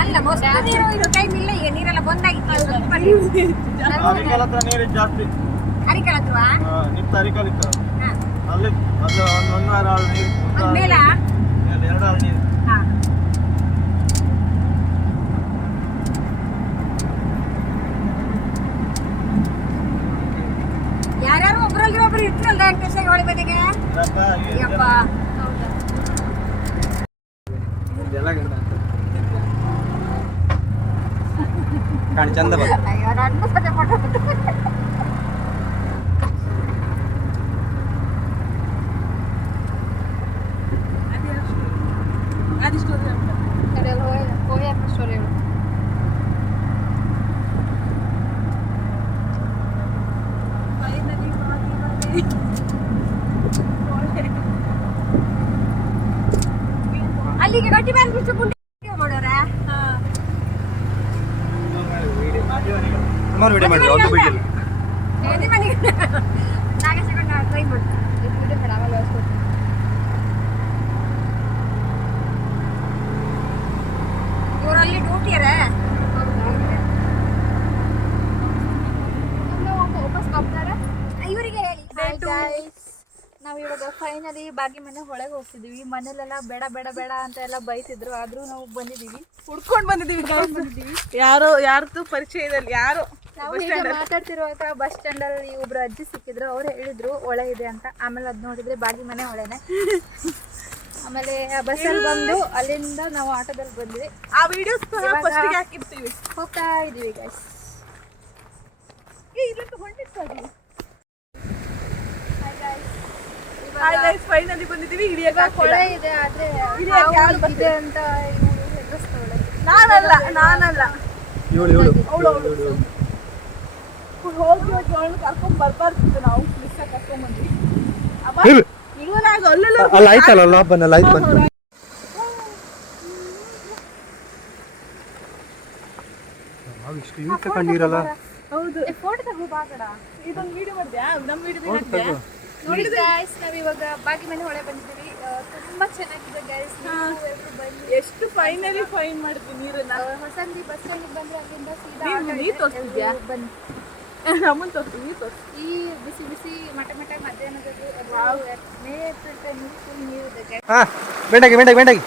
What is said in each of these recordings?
ಅಲ್ಲ ಮಸ್ತ್ ನೀರು ಇರೋ ಟೈಮ್ ಇಲ್ಲ ಈಗ ನೀರೆಲ್ಲ ಬಂದಾಗಿತ್ತು ಸ್ವಲ್ಪ ನೀರು ಅರಿಕಲ್ ಹತ್ರ ನೀರು ಜಾಸ್ತಿ ಅರಿಕಲ್ ಹತ್ರವಾ ಅರಿಕಲ್ ಇತ್ತು. ಅಲ್ಲಿ ಅದು ಒಂದು ವಾರ ನೀರು ಮೇಲೆ കാണിച്ചെന്താ അല്ലിക്ക് കട്ടി ബാങ്ക് ಸುಮಾರು ವಿಡಿಯೋ ಮಾಡಿ ಯಾವುದು ಬಿಟ್ಟಿಲ್ಲ ಇವರಲ್ಲಿ ಡ್ಯೂಟಿ ಅರ ಇವರಿಗೆ ಹೇಳಿ ನಾವು ಇವಾಗ ಫೈನಲಿ ಬಾಗಿ ಮನೆ ಒಳಗೆ ಹೋಗ್ತಿದೀವಿ ಮನೇಲೆಲ್ಲ ಬೇಡ ಬೇಡ ಬೇಡ ಅಂತ ಎಲ್ಲ ಬೈತಿದ್ರು ಆದ್ರೂ ನಾವು ಬಂದಿದೀವಿ ಹುಡ್ಕೊಂಡ್ ಬಂದಿದೀವಿ. ಯಾರೋ ಯಾರ್ದು ಪರಿಚಯದಲ್ಲಿ ಯಾರೋ ನಾವು ಈಗ ಮಾತಾಡ್ತಿರುವಾಗ ಬಸ್ ಸ್ಟ್ಯಾಂಡ್ ಅಲ್ಲಿ ಒಬ್ರು ಅಜ್ಜಿ ಸಿಕ್ಕಿದ್ರು ಅವ್ರು ಹೇಳಿದ್ರು ಒಳೆ ಇದೆ ಅಂತ. ಆಮೇಲೆ ಅದ್ ನೋಡಿದ್ರೆ ಬಾಗಿ ಮನೆ ಒಳೆನೆ. ಆಮೇಲೆ ಬಸ್ ಅಲ್ಲಿ ಬಂದು ಅಲ್ಲಿಂದ ನಾವು ಆಟೋದಲ್ಲಿ ಬಂದ್ವಿ. ಆ ವಿಡಿಯೋಸ್ ಸಹ ಫಸ್ಟ್ಗೆ ಹಾಕಿರ್ತೀವಿ. ಹೋಗ್ತಾ ಇದೀವಿ ಗೈಸ್ ಇಲ್ಲಂತೂ ಹೊಂಟಿತ್ತು ಅದು. ಫೈನಲಿ ಬಂದಿದ್ದೀವಿ. ಆಗ್ತಿಲ್ಲ. ಕೊಳೆ ಇದೆ ಆದ್ರೆ ಇದೆ, ಅಂತ ಹೆದರ್ಸ್ತಾವಳೆ ನಾನಲ್ಲ ನಾನಲ್ಲ. ಇವಳು ಇವಳು. ಅವಳು ಅವಳು. ಹೋಗಿ ಹೋಗಿ ಕರ್ಕೊಂಡ್ ಬರ್ಬಾರ್ದಿತ್ತು ನಾವು ಕರ್ಕೊಂಡ್ ಬಂದ್ವಿ. ಇಲ್ಲ. ಇಳುವರಾಗ ಅಲ್ಲಲ್ಲ. ಅಲ್ಲ ಆಯ್ತಲ್ಲ ಲೈಟ್ ಆಯ್ತು ಬಂತು ನಾವು ಇಷ್ಟು ಇನ್ನು ತಗೊಂಡಿರಲ್ಲ ಹೌದು. ಫೋಟೋ ತಗೋ ಬಾಗಡ ಇದೊಂದು ವಿಡಿಯೋ ಮಾಡಿದ್ಯಾ? ನಮ್ಮ ವಿಡಿಯೋ ನೋಡಿ ಗಾಯ್ಸ್ ನಾವ್ ಇವಾಗ ಬಾಗಿ ಮನೆ ಹೊಳೆ ಬಂದಿದ್ದೀವಿ. ತುಂಬಾ ಚೆನ್ನಾಗಿದೆ ಗಾಯ್ಸ್ ಎಲ್ಲರೂ ಬನ್ನಿ. ಎಷ್ಟು ಫೈನಲಿ ಫೈನ್ ಮಾಡಿದ್ವಿ ನೀರನ್ನ? ಹೊಸ ಹೊಸಂದಿ ಬಸ್ ಸ್ಟ್ಯಾಂಡ್ ಬಂದ್ರೆ ಅಲ್ಲಿಂದ ಸೀದಾ ಬನ್ನಿ ಇದೆ. ತೋರ್ಸ್ತಿದ್ಯಾ? ಎಲ್ರೂ ಬನ್ನಿ ನಮ್ಮನ್ ಈ ನೀ ತೋರಿಸ್ತು ಈ ಬಿಸಿ ಬಿಸಿ ಮಟ ಮಟ ಮಧ್ಯಾಹ್ನದಲ್ಲಿ ಮೇ ಏಪ್ರಿಲ್ ಟೈಮ್ ಫುಲ್ ಹಾ ಬೆಂಡಾಗಿ ಬೆಂಡಾಗಿ ಬೆಂಡಾಗಿ.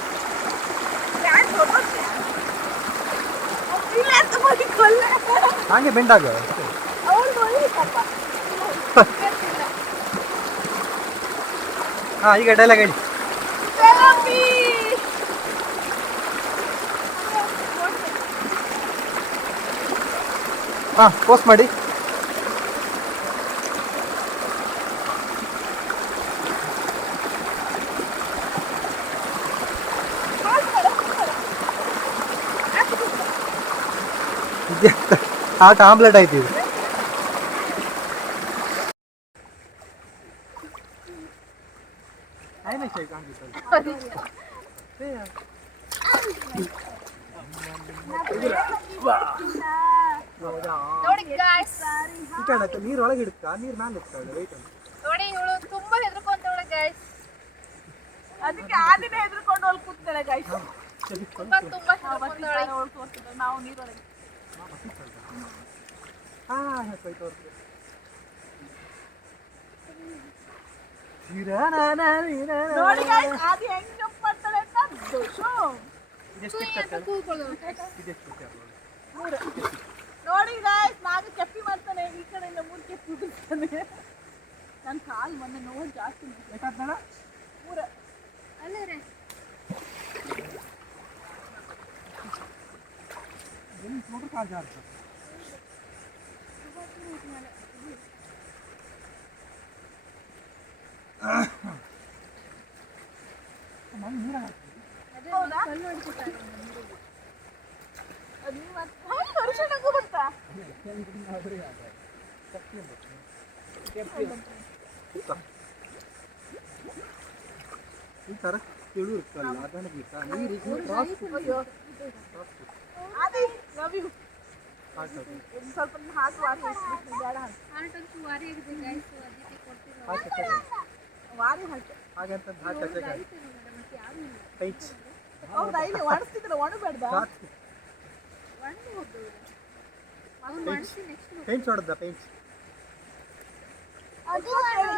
ಹೋಗಿ ಬೆಂಡಾಗ. ಹಾಂ ಈಗ ಡೈಲಾಗ್ ಹೇಳಿ. ಹಾ ಪೋಸ್ಟ್ ಮಾಡಿ. ಇದ್ಯಾಕೆ? ಆಟ ಆಮ್ಲೆಟ್ ಆಯ್ತು ಇದು ನೋಡಿ guys, ಈ ಕಡೆ ನೀರು ಒಳಗೆ ಇಡುತ್ತಾ ನೀರು ನಾನು ಇಡ್ತಾಳೆ ವೆಯ್ಟ್ ನೋಡಿ ಇವಳು ತುಂಬಾ ಹೆದರ್ಕೊಂತವಳೆ ಗೈಸ್ ಅದಕ್ಕೆ ಆ ದಿನ ಹೆದರ್ಕೊಂಡು ಅಲ್ಲಿ ಕೂತಾಳೆ ಗಾಯ್ಸ್ ತುಂಬಾ ತುಂಬಾ ಹೆದರ್ಕೊಂತವಳೆ ಅವಳು ತೋರಿಸಿದ್ರು ನಾವು ನೀರೊಳಗೆ ಹಾ ನೋಡಿ guys, ಅದು ಹೆಂಗ್ ಜಂಪ್ ಮಾಡ್ತಾಳೆ ಅಂತ ದೋಷು. ಮೂರು. ನೋಡಿ ಗಾಯ್ಸ್ ನಾನು ಕೆಪ್ಪಿ ಮಾಡ್ತಾನೆ ಈ ಕಡೆಯಿಂದ ಮೂರು ಕೆಪ್ಪಿ ಬಿಡ್ತಾನೆ ನನ್ನ ಕಾಲು ಮೊನ್ನೆ ನೋವು ಜಾಸ್ತಿ. ಮೂರ. ಅಲ್ಲೇ ರೀ ಹೌದಾ ಅದು ನೀವು ಮತ್ತೆ- ಹೌದು, ಅರಿಶಿಣಕ್ಕೂ ಬಂತಾ? ಈ ತರ ತಿಳು ಇರ್ತಲ್ಲ ಅದನ್ನ ಗೀತ ನೀರಿಗೆ ಕ್ರಾಸ್ you. ಒಂದು ಸ್ವಲ್ಪ ಹಾಕಿ ವಾರಿ ಹಾಕ್ಬಿಟ್ಟು ಬೇಡ ಹಾಕಿ. ಆಟಂತೂ ವಾರಿ ಆಗಿದೆ ಗೈಸ್ ಅದಕ್ಕೆ ಕೊಡ್ತಿರೋ ಹಾಕಿ ವಾರಿ ಹಾಕಿ ಹಾಗಂತ ಹಾಕಿ ಟೈಚ್ ಹೌದಾ ಇಲ್ಲಿ ಒಣಸ್ತಿದ್ರೆ ಒಣಬೇಡ್ದ ಪೇಂಟ್ಸ್ ಹೊಡೆದ ಪೇಂಟ್ಸ್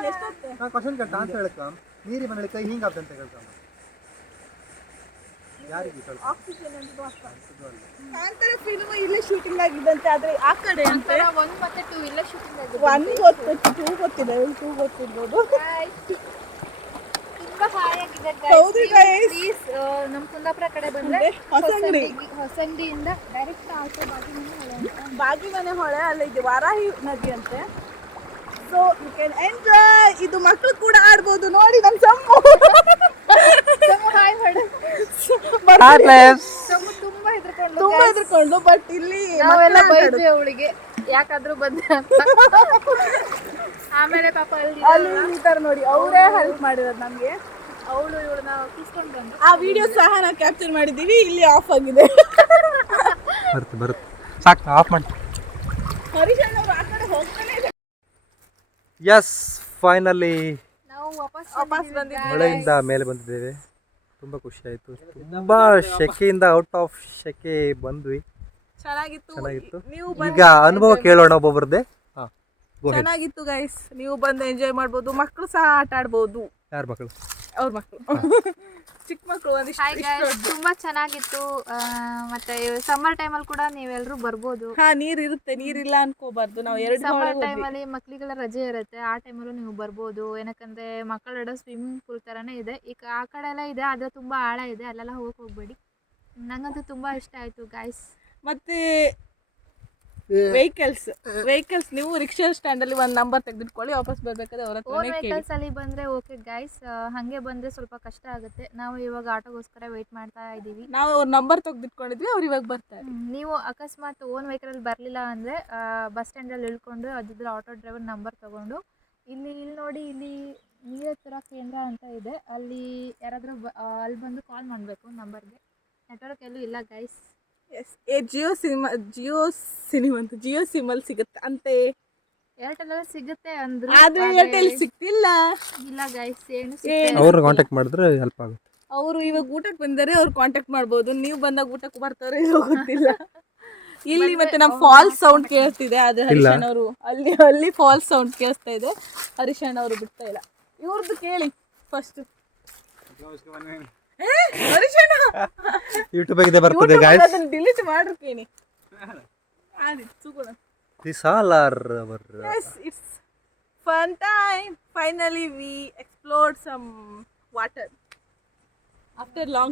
ಎಷ್ಟೊತ್ತು ನಾ ಕ್ವಶನ್ ಕೇಳ್ತಾ ಅಂತ ಹೇಳ್ಕ ನೀರಿ ಮನೇಲಿ ಕೈ ಹಿಂಗಾಗ್ತಂತ ಆಕ್ಸಿಜನ್ ಕಾಂತಾರ ಫಿಲ್ಮ್ ಇಲ್ಲೇ ಶೂಟಿಂಗ್ ಆಗಿದಂತೆ ಆದ್ರೆ ಆ ಕಡೆ ಅಂತೆ? ಒನ್ ಮತ್ತೆ ಟೂ ಇಲ್ಲೇ ಶೂಟಿಂಗ್ ಒನ್ ಗೊತ್ತು ಟೂ ಗೊತ್ತಿಲ್ಲ ಟೂ ಗೊತ್ತಿರ್ಬೋದು ತುಂಬಾ ಹಾಯ್ ಆಗಿದೆ ಹೌದು guys. ಪ್ಲೀಸ್ ನಮ್ಮ ಕುಂದಾಪುರ ಕಡೆ ಬಂದ್ರೆ ಹೊಸಂಗಡಿ. ಹೊಸಂಗಿ- ಹೊಸಂಗಿಯಿಂದ ಡೈರೆಕ್ಟ್ ಆಟೋ ಬಾಗಿ ಬಾಗಿಮನೆ ಹೊಳೆ ಅಲ್ಲಿ ಇದೆ ವಾರಾಹಿ ನದಿ ಅಂತೆ. ಸೊ ಯು ಕ್ಯಾನ್ ಎಂಜಾಯ್ ಇದು ಮಕ್ಕಳು ಕೂಡ ಆಡ್ಬೋದು. ನೋಡಿ ನಮ್ಮ ಸಮ್ಮು. ಹಾಯ್ ಮಾಡು ಬರ್ತಾರೆ. ಸೊಮ್ಮು ತುಂಬಾ ಹೆದರ್ಕೊಂಡು ತುಂಬಾ ಹೆದರ್ಕೊಂಡು ಬಟ್ ಇಲ್ಲಿ ನಾವೆಲ್ಲ ಬೈದ್ವಿ ಅವಳಿಗೆ. ಯಾಕಾದ್ರೂ ಬಂದೆ ಆಮೇಲೆ ಪಾಪ ಅಲ್ಲಿ ಈ ತರ ನೋಡಿ ಅವರೇ ಹೆಲ್ಪ್ ಮಾಡಿರೋದು ನಮ್ಗೆ. ಅವಳು ಇವಳನ್ನ ಕಿಸ್ಕೊಂಡು ಬಂದು ಆ ವಿಡಿಯೋ ಸಹ ನಾವು ಕ್ಯಾಪ್ಚರ್ ಮಾಡಿದ್ದೀವಿ ಇಲ್ಲಿ ಆಫ್ ಆಗಿದೆ. ಬರುತ್ತೆ ಬರುತ್ತೆ. ಸಾಕು ಆಫ್ ಮಾಡಿ. ಹರೀಶಣ್ಣ ಅವರು ಆ ಕಡೆ ಹೋಗ್ತಾನೆ ಎಸ್ ಫೈನಲಿ ನಾವು ವಾಪಸ್ ವಾಪಸ್ ಬಂದಿದ್ದೀವಿ. ಮಳೆಯಿಂದ ಮೇಲೆ ಬಂದಿದ್ದೇವೆ. ತುಂಬ ಖುಷಿ ಆಯ್ತು. ತುಂಬ ಶೆಕೆಯಿಂದ ಔಟ್ ಆಫ್ ಶೆಕೆ ಬಂದ್ವಿ. ಚೆನ್ನಾಗಿತ್ತು. ಚೆನ್ನಾಗಿತ್ತು. ನೀವು ಈಗ ಅನುಭವ ಕೇಳೋಣ ಒಬ್ಬೊಬ್ಬರದೇ ಹಾಂ ಚೆನ್ನಾಗಿತ್ತು ಗೈಸ್ ನೀವು ಬಂದು ಎಂಜಾಯ್ ಮಾಡ್ಬೋದು. ಮಕ್ಕಳು ಸಹ ಆಟ ಆಡ್ಬೋದು. ಯಾರ ಮಕ್ಕಳು ಅವ್ರ ಮಕ್ಕಳು ಚಿಕ್ಕ ಮಕ್ಕಳು ಹಾಯ್ ಗೈಸ್ ತುಂಬಾ ಚೆನ್ನಾಗಿತ್ತು. ಮತ್ತೆ ಸಮ್ಮರ್ ಟೈಮ್ ಅಲ್ಲಿ ಕೂಡ ನೀವೆಲ್ಲರೂ ಬರ್ಬೋದು. ಹಾ ನೀರ್ ಇರುತ್ತೆ ನೀರಿಲ್ಲ ಅನ್ಕೋಬಾರ್ದು. ನಾವು ಎರಡು ಸಮ್ಮರ್ ಟೈಮ್ ಅಲ್ಲಿ ಮಕ್ಳಿಗೆಲ್ಲ ರಜೆ ಇರುತ್ತೆ. ಆ ಟೈಮಲ್ಲೂ ನೀವು ಬರ್ಬೋದು. ಏನಕ್ಕಂದ್ರೆ ಮಕ್ಕಳ ಸ್ವಿಮ್ಮಿಂಗ್ ಪೂಲ್ ತರಾನೇ ಇದೆ. ಈಗ ಆ ಕಡೆ ಎಲ್ಲ ಇದೆ ಆದ್ರೆ ತುಂಬಾ ಆಳ ಇದೆ. ಅಲ್ಲೆಲ್ಲ ಹೋಗಕ್ಕೆ ಹೋಗ್ಬೇಡಿ. ನಂಗಂತೂ ತುಂಬಾ ಇಷ್ಟ ಆಯ್ತು ಗಾಯ್ಸ್ ಮತ್ತೆ ವೆಹಿಕಲ್ಸ್ ವೆಹಿಕಲ್ಸ್ ನೀವು ರಿಕ್ಷಾ ಸ್ಟ್ಯಾಂಡ್ ಅಲ್ಲಿ ಒಂದ್ ನಂಬರ್ ತೆಗೆದಿಟ್ಕೊಳ್ಳಿ ವಾಪಸ್ ಬರ್ಬೇಕಾದ್ರೆ ಅವರ ಓನ್ ವೆಹಿಕಲ್ಸ್ ಅಲ್ಲಿ ಬಂದ್ರೆ ಓಕೆ ಗೈಸ್ ಹಂಗೆ ಬಂದ್ರೆ ಸ್ವಲ್ಪ ಕಷ್ಟ ಆಗುತ್ತೆ. ನಾವು ಇವಾಗ ಆಟೋಗೋಸ್ಕರ ವೆಯ್ಟ್ ಮಾಡ್ತಾ ಇದ್ದೀವಿ ನಾವು ಅವ್ರ ನಂಬರ್ ತೆಗೆದಿಟ್ಕೊಂಡಿದ್ವಿ ಅವ್ರು ಇವಾಗ ಬರ್ತಾರೆ ನೀವು ಅಕಸ್ಮಾತ್ ಓನ್ ವೆಹಿಕಲ್ ಅಲ್ಲಿ ಬರಲಿಲ್ಲ ಅಂದ್ರೆ ಬಸ್ ಸ್ಟ್ಯಾಂಡ್ ಅಲ್ಲಿ ಇಳ್ಕೊಂಡು ಅದ್ರ ಆಟೋ ಡ್ರೈವರ್ ನಂಬರ್ ತಗೊಂಡು ಇಲ್ಲಿ ಇಲ್ಲಿ ನೋಡಿ ಇಲ್ಲಿ ನೀರ ತರ ಕೇಂದ್ರ ಅಂತ ಇದೆ. ಅಲ್ಲಿ ಯಾರಾದರೂ ಅಲ್ಲಿ ಬಂದು ಕಾಲ್ ಮಾಡಬೇಕು ನಂಬರ್ಗೆ ನೆಟ್ವರ್ಕ್ ಎಲ್ಲೂ ಇಲ್ಲ ಗೈಸ್ ಎಸ್ ಏ ಜಿಯೋ ಸಿನಿಮಾ ಜಿಯೋ ಸಿನಿಮಾ ಅಂತ ಜಿಯೋ ಸಿಮಲ್ ಸಿಗುತ್ತೆ ಅಂತೆ? ಏರ್ಟೆಲಲ್ಲಿ ಸಿಗುತ್ತೆ ಅಂದ್ರು ಆದ್ರೆ ಏರ್ಟೆಲ್ ಸಿಕ್ತಿಲ್ಲ ಇಲ್ಲ ಗೈಸ್ ಏನು ಸಿಗ್ತಿಲ್ಲ. ಅವ್ರನ್ನ ಕಾಂಟ್ಯಾಕ್ಟ್ ಮಾಡಿದ್ರೆ ಹೆಲ್ಪ್ ಆಗುತ್ತೆ. ಅವರು ಇವಾಗ ಊಟಕ್ಕೆ ಬಂದರೆ ಅವ್ರು ಕಾಂಟ್ಯಾಕ್ಟ್ ಮಾಡ್ಬೋದು. ನೀವು ಬಂದಾಗ ಊಟಕ್ಕೆ ಬರ್ತಾರೆ ಗೊತ್ತಿಲ್ಲ. ಇಲ್ಲಿ ಮತ್ತೆ ನಮ್ಮ ಫಾಲ್ಸ್ ಸೌಂಡ್ ಕೇಳ್ತಿದೆ. ಅದು ಹರಿಶನ್ ಅವರು. ಅಲ್ಲಿ ಅಲ್ಲಿ ಫಾಲ್ಸ್ ಸೌಂಡ್ ಕೇಳಿಸ್ತಾ ಇದೆ. ಹರಿಶನ್ ಅವರು ಬಿಡ್ತಾ ಇಲ್ಲ. ಇವ್ರದ್ದು ಕೇಳಿ ಫಸ್ಟ್ ಹರೀಶಣ್ಣ ಯೂಟ್ಯೂಬಿಗೆ ಬರ್ತದೆ ಗಾಯ್ಸ್ ಅದನ್ನ ಡಿಲೀಟ್ ಮಾಡ್ರು ಕೇಳಿ ಆದಿತ್ತು Suguna this all are our Yes, it's fun time. Finally, we explored some water after long